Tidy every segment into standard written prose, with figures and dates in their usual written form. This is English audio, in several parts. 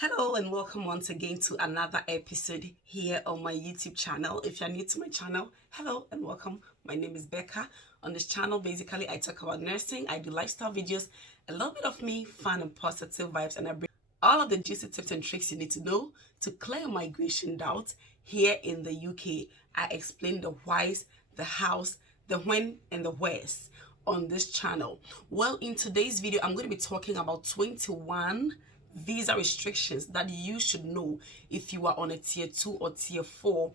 Hello and welcome once again to another episode here on my YouTube channel. If you're new to my channel, hello and welcome. My name is Becca. On this channel, basically, I talk about nursing, I do lifestyle videos, a little bit of me, fun and positive vibes, and I bring all of the juicy tips and tricks you need to know to clear migration doubts here in the UK. I explain the whys, the hows, the when, and the wheres on this channel. Well, in today's video, I'm going to be talking about 21 visa restrictions that you should know if you are on a tier 2 or tier 4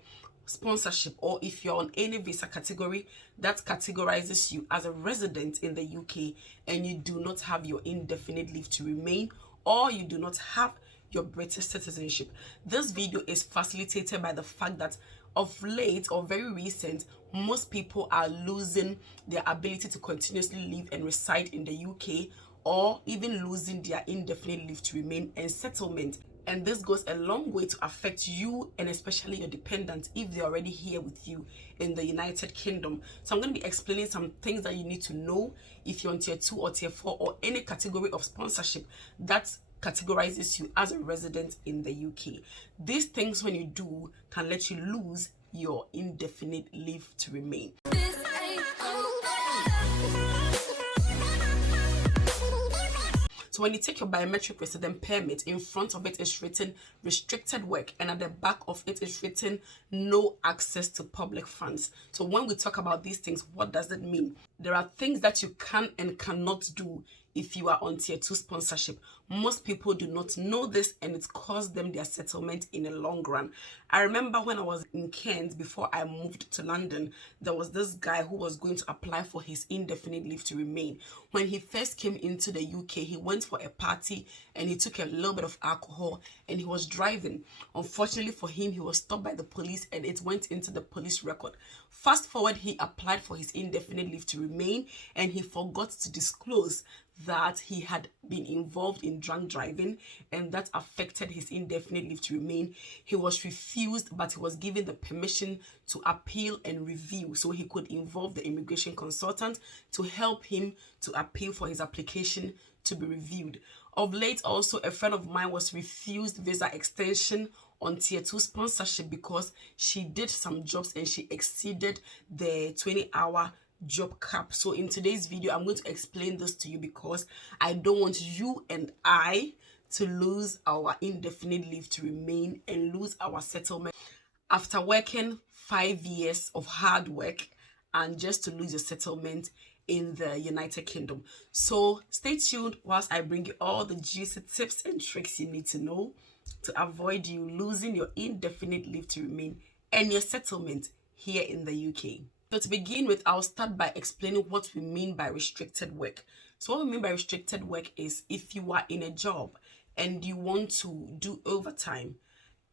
sponsorship, or if you're on any visa category that categorizes you as a resident in the UK and you do not have your indefinite leave to remain, or you do not have your British citizenship. This video is facilitated by the fact that of late or very recent, most people are losing their ability to continuously live and reside in the UK, or even losing their indefinite leave to remain and settlement. And this goes a long way to affect you and especially your dependents if they're already here with you in the United Kingdom. So I'm going to be explaining some things that you need to know if you're on tier 2 or tier 4 or any category of sponsorship that categorizes you as a resident in the UK. These things, when you do, can let you lose your indefinite leave to remain. So when you take your biometric resident permit, in front of it is written restricted work, and at the back of it is written no access to public funds. So when we talk about these things, what does it mean? There are things that you can and cannot do if you are on tier 2 sponsorship. Most people do not know this, and it's caused them their settlement in the long run. I remember when I was in Kent before I moved to London, there was this guy who was going to apply for his indefinite leave to remain. When he first came into the UK, he went for a party and he took a little bit of alcohol and he was driving. Unfortunately for him, he was stopped by the police and it went into the police record. Fast forward, he applied for his indefinite leave to remain and he forgot to disclose that he had been involved in drunk driving, and that affected his indefinite leave to remain. He was refused, but he was given the permission to appeal and review, so he could involve the immigration consultant to help him to appeal for his application to be reviewed. Of late also, a friend of mine was refused visa extension on tier 2 sponsorship because she did some jobs and she exceeded the 20-hour job cap. So in today's video, I'm going to explain this to you because I don't want you and I to lose our indefinite leave to remain and lose our settlement after working 5 years of hard work, and just to lose your settlement in the United Kingdom. So stay tuned whilst I bring you all the juicy tips and tricks you need to know to avoid you losing your indefinite leave to remain and your settlement here in the UK. So to begin with, I'll start by explaining what we mean by restricted work. So what we mean by restricted work is if you are in a job and you want to do overtime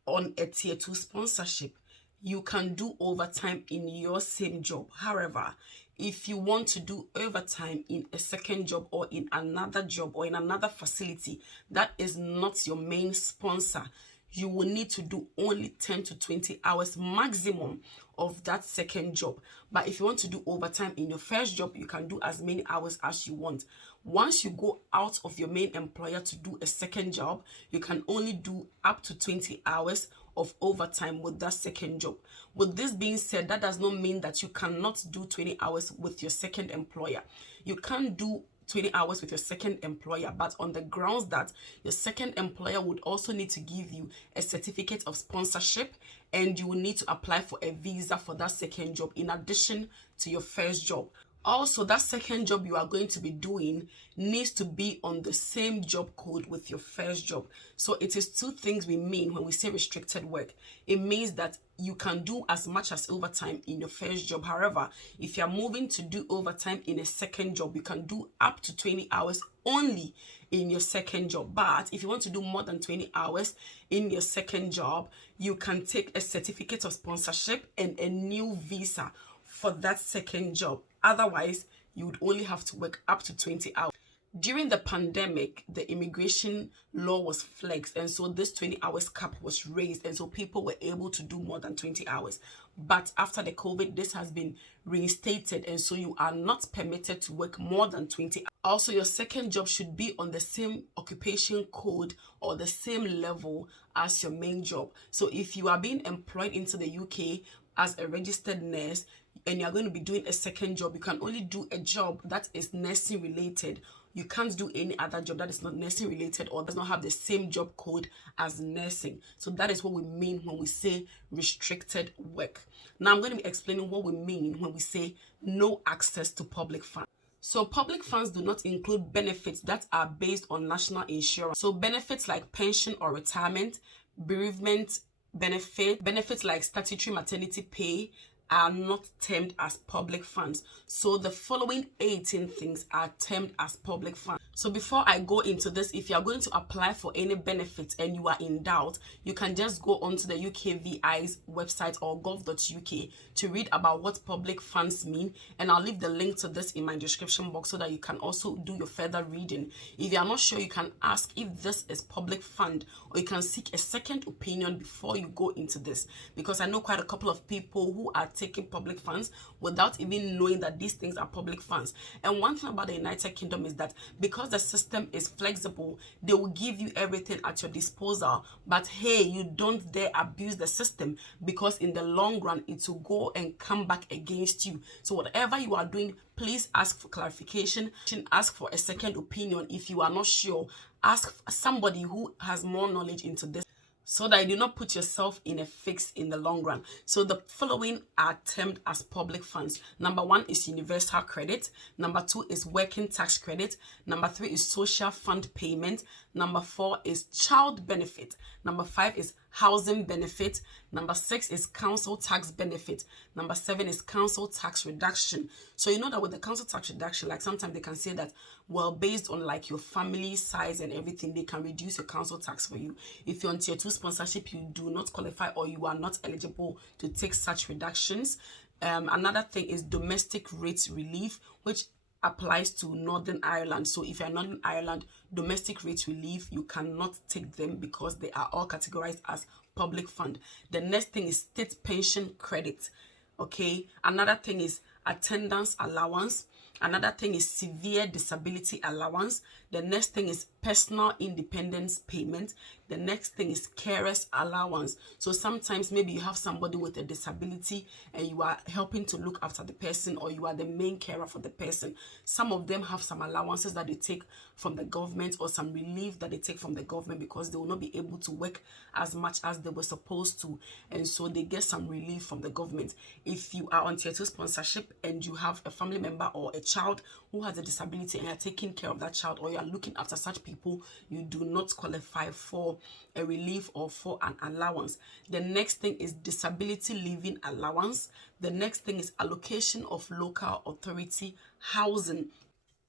on a tier 2 sponsorship, you can do overtime in your same job. However, if you want to do overtime in a second job or in another job or in another facility that is not your main sponsor, you will need to do only 10 to 20 hours maximum of that second job. But if you want to do overtime in your first job, you can do as many hours as you want. Once you go out of your main employer to do a second job, you can only do up to 20 hours of overtime with that second job. With this being said, that does not mean that you cannot do 20 hours with your second employer. You can't do 20 hours with your second employer, but on the grounds that your second employer would also need to give you a certificate of sponsorship, and you will need to apply for a visa for that second job in addition to your first job. Also, that second job you are going to be doing needs to be on the same job code with your first job. So it is two things we mean when we say restricted work. It means that you can do as much as overtime in your first job. However, if you're moving to do overtime in a second job, you can do up to 20 hours only in your second job. But if you want to do more than 20 hours in your second job, you can take a certificate of sponsorship and a new visa for that second job. Otherwise, you would only have to work up to 20 hours. During the pandemic, the immigration law was flexed, and so this 20 hours cap was raised, and so people were able to do more than 20 hours. But after the COVID, this has been reinstated, and so you are not permitted to work more than 20 hours. Also, your second job should be on the same occupation code or the same level as your main job. So if you are being employed into the UK as a registered nurse and you're going to be doing a second job, you can only do a job that is nursing related. You can't do any other job that is not nursing related or does not have the same job code as nursing. So that is what we mean when we say restricted work. Now I'm going to be explaining what we mean when we say no access to public funds. So public funds do not include benefits that are based on national insurance. So benefits like pension or retirement, bereavement benefits like statutory maternity pay are not termed as public funds. So the following 18 things are termed as public funds. So before I go into this, if you are going to apply for any benefits and you are in doubt, you can just go onto the UKVI's website or gov.uk to read about what public funds mean, and I'll leave the link to this in my description box so that you can also do your further reading. If you are not sure, you can ask if this is public fund, or you can seek a second opinion before you go into this, because I know quite a couple of people who are taking public funds without even knowing that these things are public funds. And one thing about the United Kingdom is that because the system is flexible, they will give you everything at your disposal, but hey, you don't dare abuse the system, because in the long run it will go and come back against you. So whatever you are doing, please ask for clarification, ask for a second opinion. If you are not sure, ask somebody who has more knowledge into this, so that you do not put yourself in a fix in the long run. So the following are termed as public funds. Number 1 is universal credit. Number 2 is working tax credit. Number 3 is social fund payment. Number 4 is child benefit. Number 5 is housing benefit. Number 6 is council tax benefit. Number 7 is council tax reduction. So you know that with the council tax reduction, like sometimes they can say that, well, based on like your family size and everything, they can reduce your council tax for you. If you're on tier 2 sponsorship, you do not qualify or you are not eligible to take such reductions. Another thing is domestic rates relief, which applies to Northern Ireland. So if you're in Northern Ireland, domestic rate relief, you cannot take them because they are all categorized as public fund. The next thing is state pension credit. Okay, another thing is attendance allowance. Another thing is severe disability allowance. The next thing is personal independence payment. The next thing is carers allowance. So sometimes maybe you have somebody with a disability and you are helping to look after the person, or you are the main carer for the person. Some of them have some allowances that they take from the government, or some relief that they take from the government, because they will not be able to work as much as they were supposed to, and so they get some relief from the government. If you are on tier 2 sponsorship and you have a family member or a child who has a disability and you're taking care of that child, or you're looking after such people, you do not qualify for a relief or for an allowance. The next thing is disability living allowance. The next thing is allocation of local authority housing.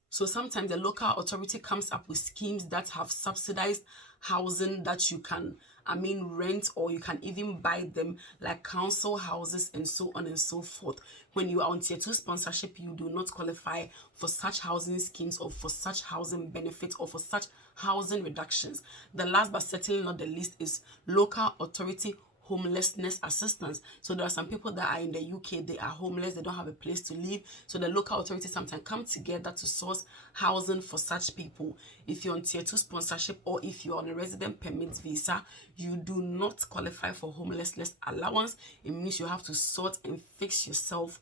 So sometimes the local authority comes up with schemes that have subsidized housing that you can, rent, or you can even buy them, like council houses and so on and so forth. When you are on tier 2 sponsorship, you do not qualify for such housing schemes or for such housing benefits or for such housing reductions. The last but certainly not the least is local authority homelessness assistance. So there are some people that are in the UK, they are homeless, they don't have a place to live. So the local authorities sometimes come together to source housing for such people. If you're on tier 2 sponsorship, or if you're on a resident permit visa, you do not qualify for homelessness allowance. It means you have to sort and fix yourself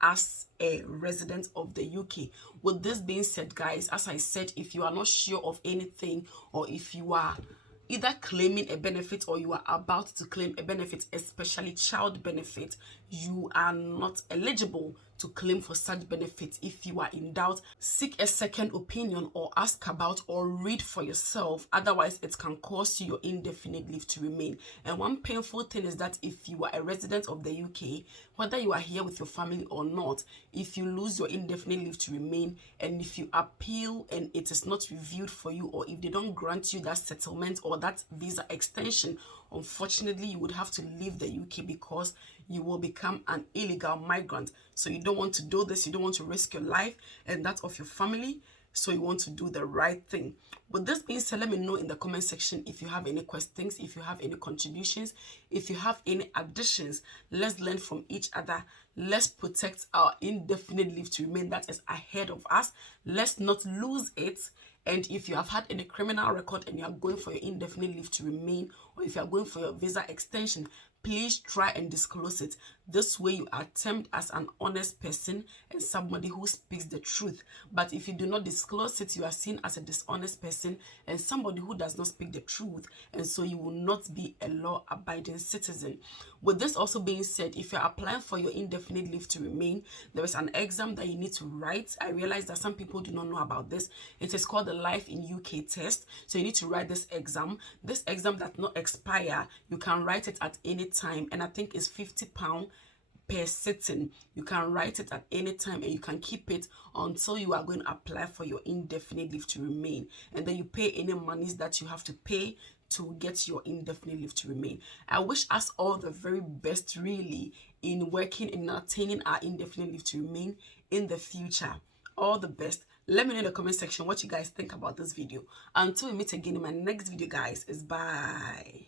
as a resident of the UK. With this being said, guys, as I said, if you are not sure of anything, or if you are either claiming a benefit or you are about to claim a benefit, especially child benefit, you are not eligible to claim for such benefits. If you are in doubt, seek a second opinion or ask about or read for yourself. Otherwise, it can cost you your indefinite leave to remain. And one painful thing is that if you are a resident of the UK, whether you are here with your family or not, if you lose your indefinite leave to remain, and if you appeal and it is not reviewed for you, or if they don't grant you that settlement or that visa extension, unfortunately, you would have to leave the UK, because you will become an illegal migrant. So you don't want to do this. You don't want to risk your life and that of your family. so you want to do the right thing. With this being said, let me know in the comment section if you have any questions, if you have any contributions, if you have any additions. Let's learn from each other. Let's protect our indefinite leave to remain that is ahead of us. Let's not lose it. And if you have had any criminal record and you are going for your indefinite leave to remain, or if you are going for your visa extension, please try and disclose it. This way you are termed as an honest person and somebody who speaks the truth. But if you do not disclose it, you are seen as a dishonest person and somebody who does not speak the truth, and so you will not be a law-abiding citizen. With this also being said, if you're applying for your indefinite leave to remain, there is an exam that you need to write. I realize that some people do not know about this. It is called the Life in UK test. So you need to write this exam. This exam does not expire. You can write it at any time, and I think it's £50 per sitting. You can write it at any time and you can keep it until you are going to apply for your indefinite leave to remain, and then you pay any monies that you have to pay to get your indefinite leave to remain. I wish us all the very best really in working in attaining our indefinite leave to remain in the future. All the best. Let me know in the comment section what you guys think about this video. Until we meet again in my next video, guys, is bye.